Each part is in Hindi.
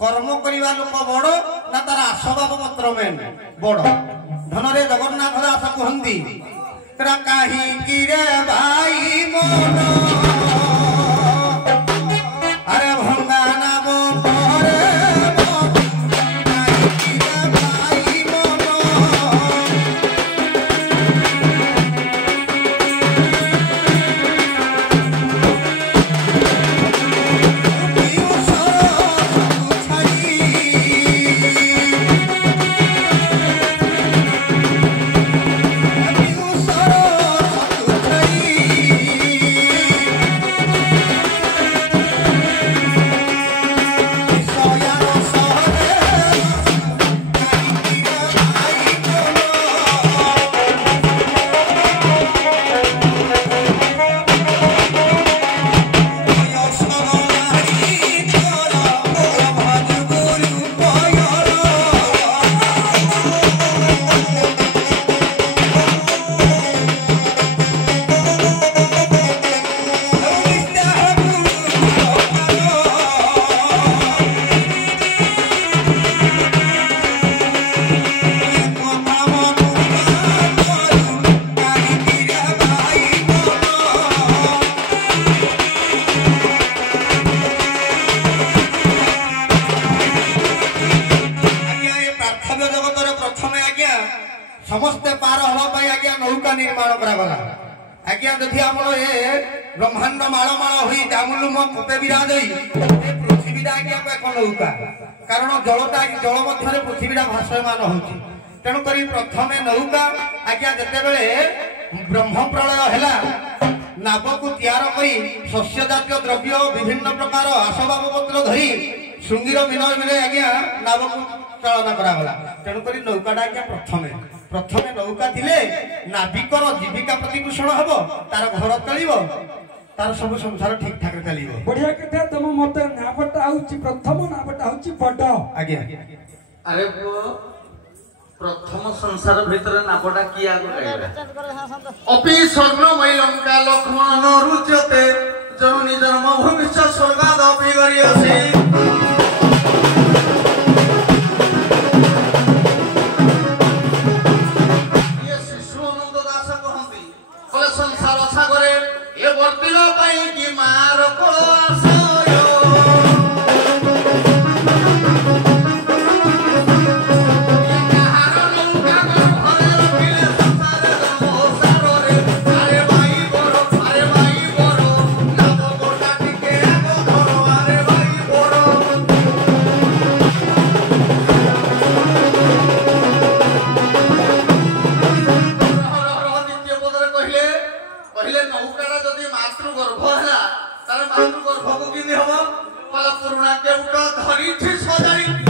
कर्म करवा लोक बड़ ना तार आसबाब पत्र मेन बड़ धनरे जगन्नाथ दास कहती कहीं भाई मन अरे भंगा नाम समस्ते पार हाँपाई आज्ञा नौका निर्माण करागला आज्ञा जदि आम ब्रह्मांड मालमाल हो जामुलुम फते विराज पृथ्वीटा आज्ञा एक नौका कारण जलता जल मध्य पृथ्वीटा भाषमान हो तेणुक प्रथम नौका आज्ञा जिते ब्रह्म प्रलय है नाव को तैयार कर शस्य जातीय द्रव्य विभिन्न प्रकार आसबाब पत्र धरी श्रृंगीर विनय मिले आज्ञा नाव को चालना करागला तेणुक नौकाटा आज्ञा प्रथमे नौका थिले नाविकर जीविका प्रतिपोषण हबो तार घर चलिबो तार सब संसार ठीक ठाक चलिबो बढ़िया कथा तुम मत नावटा होची प्रथम नावटा होची बड आज्ञा अरे प्रथम संसार भीतर नावटा की आगो लागला अपि स्वर्णमय लंका लक्ष्मण न रुचते जननी जन्म भूमिश्च स्वर्गाद अपि गरियसे संसार सागरे ये वर्तिल पाई कि मार को आसयो ये कहार लंका घरे रखिले संसार संसारे अरे भाई बोरो नाम गोटा टिके आगो धरो अरे भाई बोरो पहले नौकाटा जदि मातृ गर्भ है तार मातृ गर्भ को कि हम पला पुराणा केउट धरी सजाई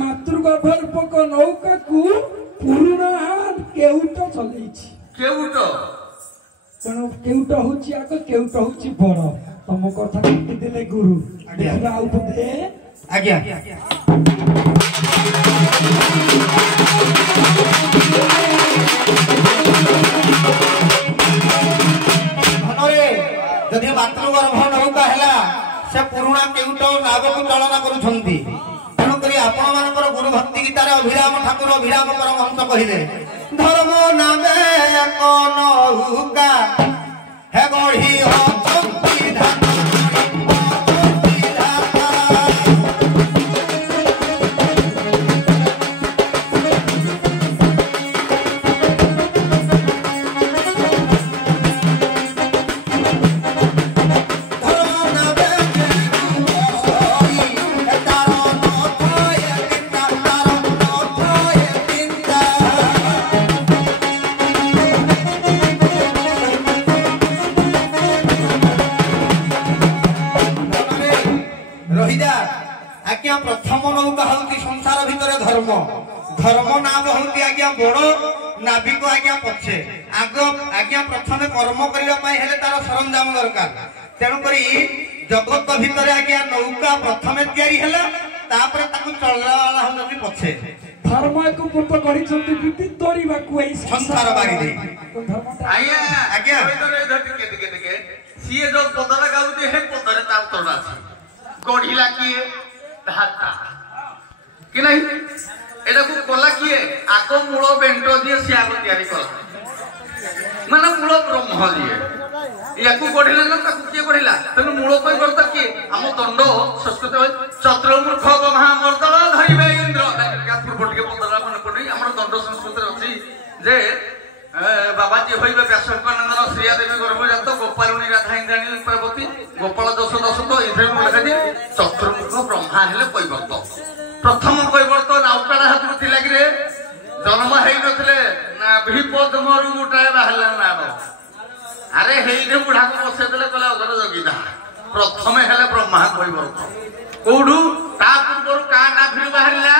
मातृगर्भक नौका को पुरुना केउट चलैछि केउट तेणु केउट होछि आक केउट होछि बड़ तम कथा काटी देले गुरु देखिबा आउट दे आज्ञा धनरे जदि मातृगर्भ नौका हैला से पुरुना केउट नाव को चालना करूछंती तेणुक आपण मानकर गुरु भक्ति गीतार अभिराम ठाकुर ଠାକୁର ବିରାମ ପରମହଂସ କହିଲେ ଧର୍ମ ନାମେ ଏକ ନୌକା হে গঢ়ি অচন্তি ধাতা प्रथम नौका हूँ संसार भितर धर्म धर्म नाम हूँ आज्ञा बड़ नाविक आज्ञा पछे आग आज्ञा प्रथम कर्म करने तार सरंजाम दरकार तेणुक जगत भितर आज्ञा नौका प्रथम चलवाला हूँ पछे धर्म को पुत करिसंती बिति तोरिबाकु एई संसार बारी दे आज्ञा आज्ञा के सीए जो पदरा गाउते हे पदरे ता तोड़ा गढ़िला किए धाता कि नहीं एटा को कोला किए आको मूल बेंटो दिए से आको तयारी कर माने मूल ब्रह्म दिए याकू गढ़िला न ताकू किए गढ़िला तने मूल कोइ करता कि हम दंड संस्कृत चतुर्मुख महामर्दल धरिबे इंद्र गापुर पटके पदरा मन पडि हमर दंड संस्कृत अछि जे बाबाजी होइबे व्यासकानंदन श्रिया देवी गर्भजात गोपालुनी राधा इंद्राणी पार्वती गोपाल दश तो इधर लिखा दी चतुर्मुख ब्रह्मा हेले कैवर्त प्रथम कैवर्त नौकाड़ा हाथ थिला कि जन्म हेई नथिले ना विपदमरु गोटाए बाहरला नाम अरे हेई बुढ़ा को बसे देले कहला अगर जगीदा प्रथम हेले ब्रह्मा कैवर्त कोडू ता पूर्व का ना भिरु बाहरला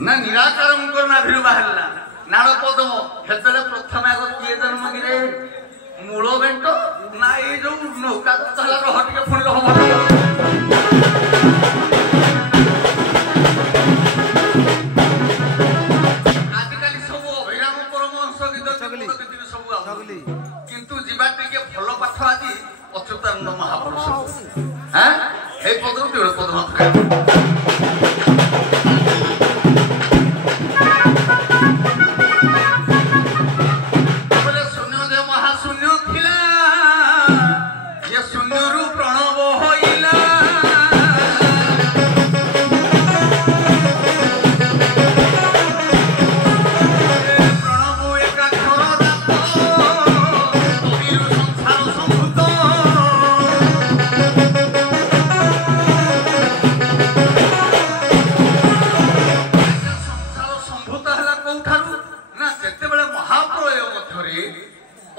ना निराकार मुकर ना भिरु बाहरला नाड़ पदम हेतले प्रथम आग किए जन्म गिरे मूल बेंट ना ये जो नौका चला रह टिके पुणी रह आजिकाली सब अभिराम परमहंस गीत सब किंतु जीवा टिके भल पाठ आज अच्युतानंद महापुरुष हाँ हे पदम तिळ पदम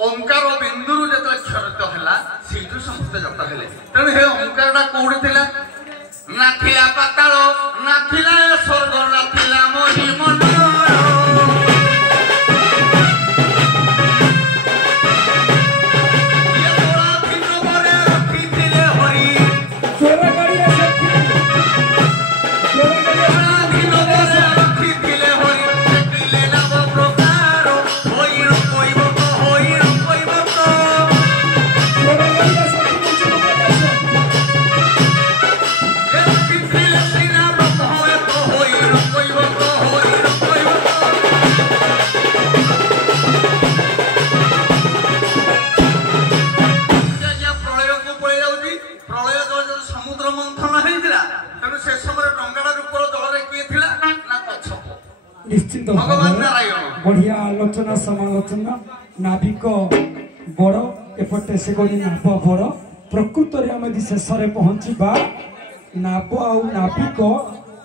ओंकार बिंदु जो क्षरित है समस्त जत है तेणु हे ओंकार कौड़ी थिला नाथिला पाताल नाथिला स्वर्ग नाथिला मही बढ़िया आलोचना समालोचना नाविक बड़ एपटे से गली नाव बड़ प्रकृत में आम शेष में पहुंचा नाव आ नाविक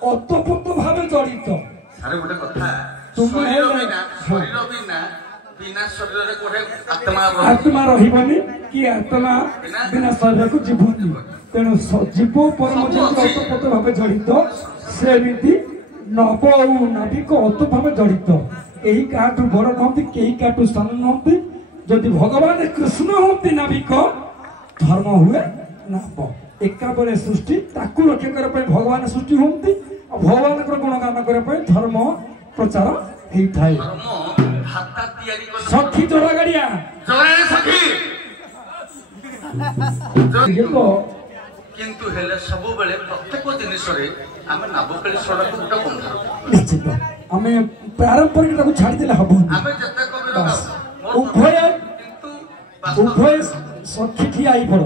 अतप्रोत भाव जड़ित आत्मा रही कि आत्मा बिना शरीर को जीवनी तेणु जीव परम अतप्रोत भाव जड़ित सेमती नव और नाविक अतुट भाव जड़ित यही क्या बड़ कहते कई क्या स्थान नुहति जदि भगवान कृष्ण होती नाविक धर्म हुए नाव एका बेले सृष्टि ताकू रक्षा करने भगवान सृष्टि होती और भगवान गुणगान करने धर्म प्रचार होता है सखी जोड़ा गाड़िया किंतु हेले सब बेले प्रत्येक जिनिस रे आमे नाबकली सडा को बंधार निश्चित ଆମେ ପାରମ୍ପରିକଟାକୁ ଛାଡ଼ିଦେଲେ ହବନି। ଆମେ ଯେତେ କବିର ବାସ୍। ଗାଉ ଉଭୟ କିନ୍ତୁ ଉଭୟ ସଖୀ ଠିଆ ହେଇ ପଡ଼।